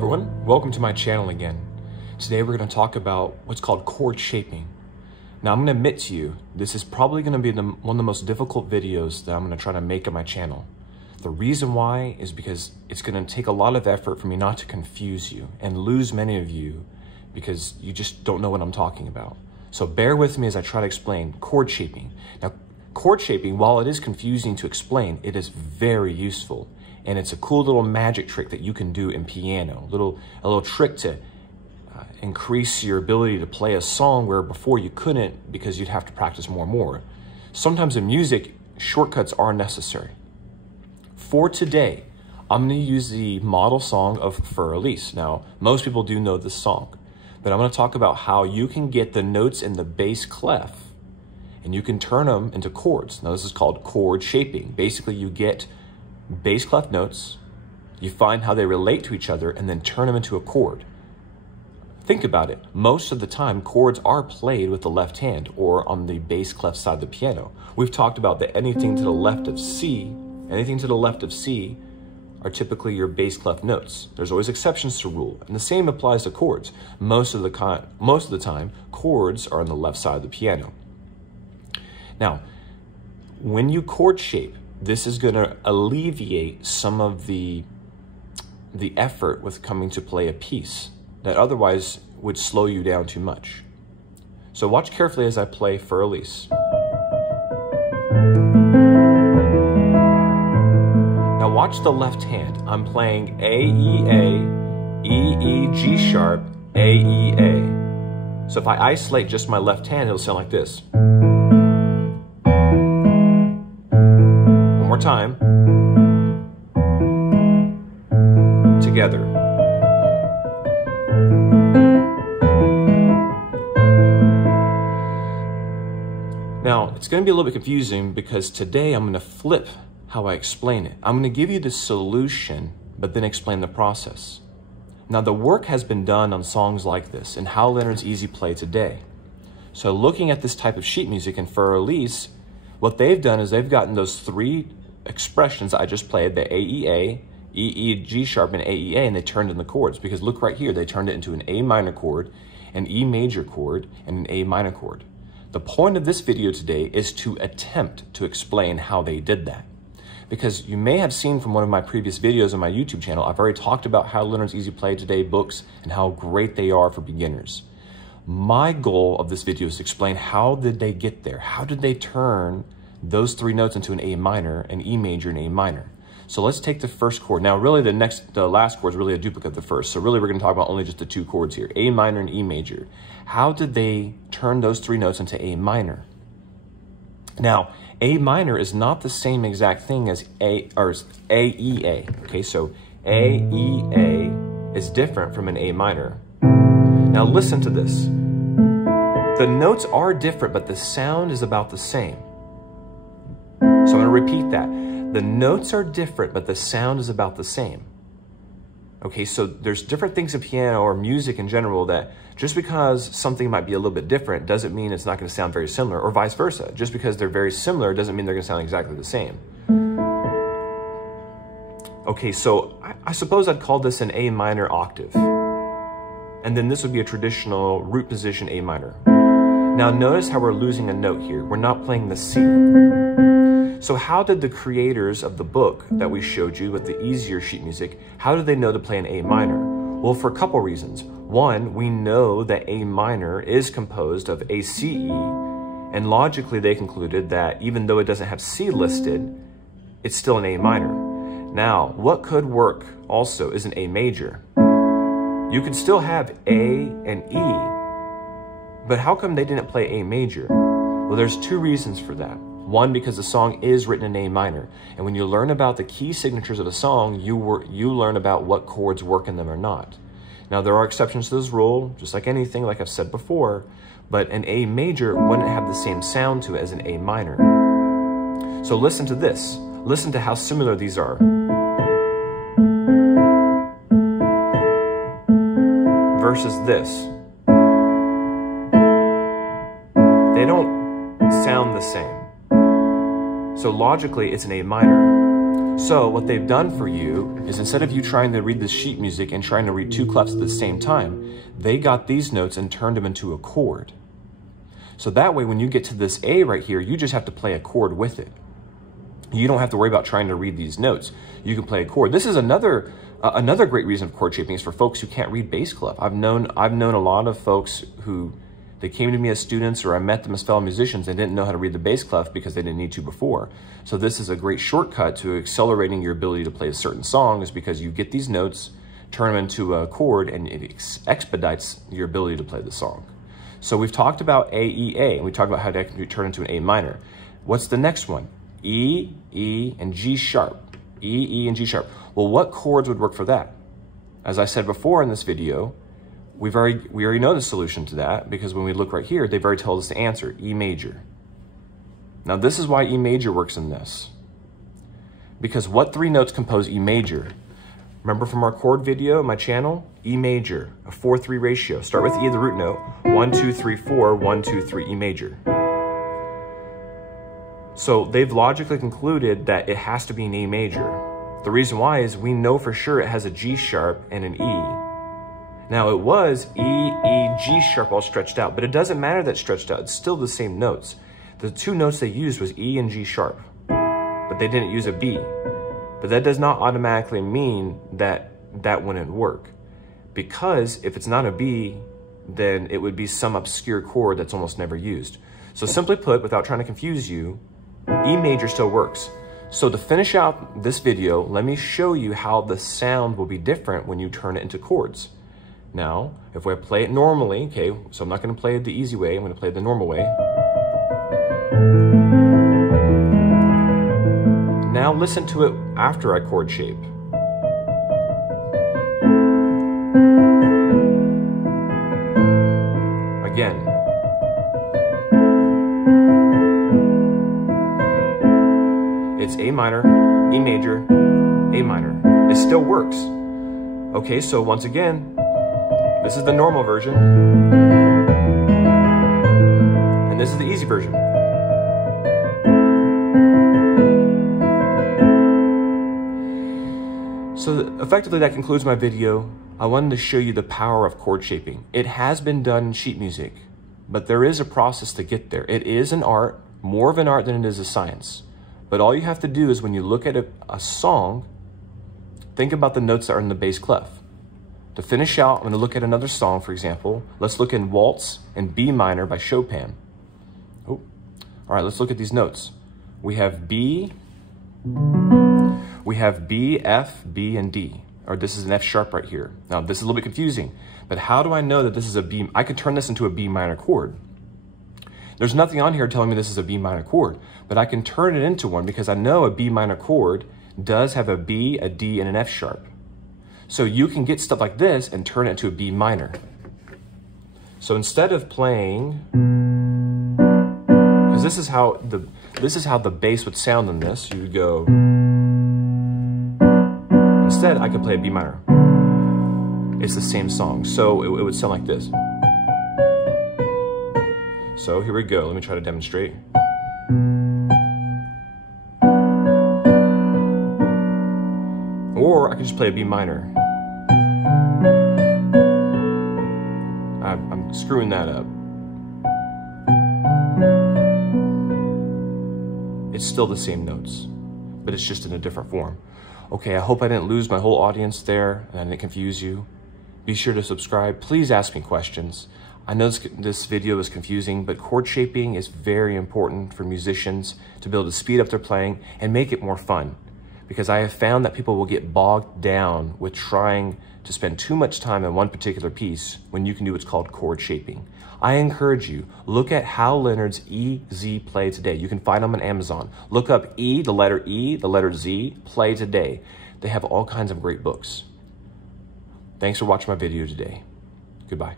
everyone, welcome to my channel again. Today we're going to talk about what's called chord shaping. Now I'm going to admit to you, this is probably going to be one of the most difficult videos that I'm going to try to make on my channel. The reason why is because it's going to take a lot of effort for me not to confuse you and lose many of you because you just don't know what I'm talking about. So bear with me as I try to explain chord shaping. Now chord shaping, while it is confusing to explain, it is very useful. And it's a cool little magic trick that you can do in piano. A little trick to increase your ability to play a song where before you couldn't because you'd have to practice more and more. Sometimes in music, shortcuts are necessary. For today, I'm going to use the model song of Für Elise. Now, most people do know this song, but I'm going to talk about how you can get the notes in the bass clef and you can turn them into chords. Now, this is called chord shaping. Basically, you get bass clef notes, you find how they relate to each other, and then turn them into a chord. Think about it. Most of the time, chords are played with the left hand or on the bass clef side of the piano. We've talked about that anything to the left of C are typically your bass clef notes. There's always exceptions to rule, and the same applies to chords. Most of the time, chords are on the left side of the piano. Now, when you chord shape, this is going to alleviate some of the effort with coming to play a piece that otherwise would slow you down too much. So watch carefully as I play Für Elise. Now watch the left hand. I'm playing A, E, A, E, E, G sharp, A, E, A. So if I isolate just my left hand, it'll sound like this. More time, together. Now, it's going to be a little bit confusing because today I'm going to flip how I explain it. I'm going to give you the solution, but then explain the process. Now, the work has been done on songs like this and How Leonard's Easy Play today. So looking at this type of sheet music in Für Elise, what they've done is they've gotten those three expressions I just played, the A, E, A, E, E, G sharp, and A, E, A, and they turned in the chords. Because look right here, they turned it into an A minor chord, an E major chord, and an A minor chord. The point of this video today is to attempt to explain how they did that. Because you may have seen from one of my previous videos on my YouTube channel, I've already talked about How Leonard's Easy Play Today books and how great they are for beginners. My goal of this video is to explain how did they get there? How did they turn those three notes into an A minor, an E major, and A minor? So let's take the first chord. Now really the last chord is really a duplicate of the first. So really we're going to talk about only just the two chords here, A minor and E major. How did they turn those three notes into A minor? Now, A minor is not the same exact thing as A, E, A. Okay, so A, E, A is different from an A minor. Now listen to this. The notes are different, but the sound is about the same. So I'm going to repeat that. The notes are different, but the sound is about the same. Okay, so there's different things in piano or music in general that just because something might be a little bit different doesn't mean it's not going to sound very similar, or vice versa. Just because they're very similar doesn't mean they're going to sound exactly the same. Okay, so I suppose I'd call this an A minor octave. And then this would be a traditional root position A minor. Now notice how we're losing a note here. We're not playing the C. So how did the creators of the book that we showed you with the easier sheet music, how did they know to play an A minor? Well, for a couple reasons. One, we know that A minor is composed of A, C, E, and logically they concluded that even though it doesn't have C listed, it's still an A minor. Now, what could work also is an A major. You could still have A and E, but how come they didn't play A major? Well, there's two reasons for that. One, because the song is written in A minor. And when you learn about the key signatures of a song, you learn about what chords work in them or not. Now, there are exceptions to this rule, just like anything, like I've said before, but an A major wouldn't have the same sound to it as an A minor. So listen to this. Listen to how similar these are. Versus this. They don't sound the same. So logically, it's an A minor. So what they've done for you is instead of you trying to read the sheet music and trying to read two clefs at the same time, they got these notes and turned them into a chord. So that way, when you get to this A right here, you just have to play a chord with it. You don't have to worry about trying to read these notes. You can play a chord. This is another great reason of chord shaping is for folks who can't read bass clef. I've known a lot of folks who they came to me as students, or I met them as fellow musicians and didn't know how to read the bass clef because they didn't need to before. So this is a great shortcut to accelerating your ability to play a certain song, is because you get these notes, turn them into a chord, and it expedites your ability to play the song. So we've talked about A, E, A, and we talked about how that can be turned into an A minor. What's the next one? E, E, and G sharp. E, E, and G sharp. Well, what chords would work for that? As I said before in this video, we already know the solution to that, because when we look right here, they've already told us the answer, E major. Now this is why E major works in this. Because what three notes compose E major? Remember from our chord video, my channel? E major, a 4-3 ratio. Start with E, the root note, 1, 2, 3, 4, 1, 2, 3, E major. So they've logically concluded that it has to be an E major. The reason why is we know for sure it has a G sharp and an E. Now it was E, E, G sharp all stretched out, but it doesn't matter that it's stretched out, it's still the same notes. The two notes they used was E and G sharp, but they didn't use a B. But that does not automatically mean that that wouldn't work. Because if it's not a B, then it would be some obscure chord that's almost never used. So simply put, without trying to confuse you, E major still works. So to finish out this video, let me show you how the sound will be different when you turn it into chords. Now, if I play it normally, okay, so I'm not gonna play it the easy way, I'm gonna play it the normal way. Now listen to it after I chord shape. Again. It's A minor, E major, A minor. It still works. Okay, so once again, this is the normal version. And this is the easy version. So effectively that concludes my video. I wanted to show you the power of chord shaping. It has been done in sheet music, but there is a process to get there. It is an art, more of an art than it is a science. But all you have to do is when you look at a song, think about the notes that are in the bass clef. To finish out, I'm going to look at another song, for example. Let's look in Waltz in B minor by Chopin. Oh, all right, let's look at these notes. We have B, F, B, and D. Or this is an F sharp right here. Now, this is a little bit confusing, but how do I know that this is a B? I could turn this into a B minor chord. There's nothing on here telling me this is a B minor chord, but I can turn it into one because I know a B minor chord does have a B, a D, and an F sharp. So you can get stuff like this and turn it into a B minor. So instead of playing, because this is how the bass would sound in this, you would go, instead I could play a B minor. It's the same song, so it would sound like this. So here we go, let me try to demonstrate. Or I can just play a B minor. I'm screwing that up. It's still the same notes, but it's just in a different form. Okay, I hope I didn't lose my whole audience there and I didn't confuse you. Be sure to subscribe. Please ask me questions. I know this video is confusing, but chord shaping is very important for musicians to be able to speed up their playing and make it more fun. Because I have found that people will get bogged down with trying to spend too much time on one particular piece when you can do what's called chord shaping. I encourage you, look at Hal Leonard's E-Z Play Today. You can find them on Amazon. Look up E, the letter Z, Play Today. They have all kinds of great books. Thanks for watching my video today. Goodbye.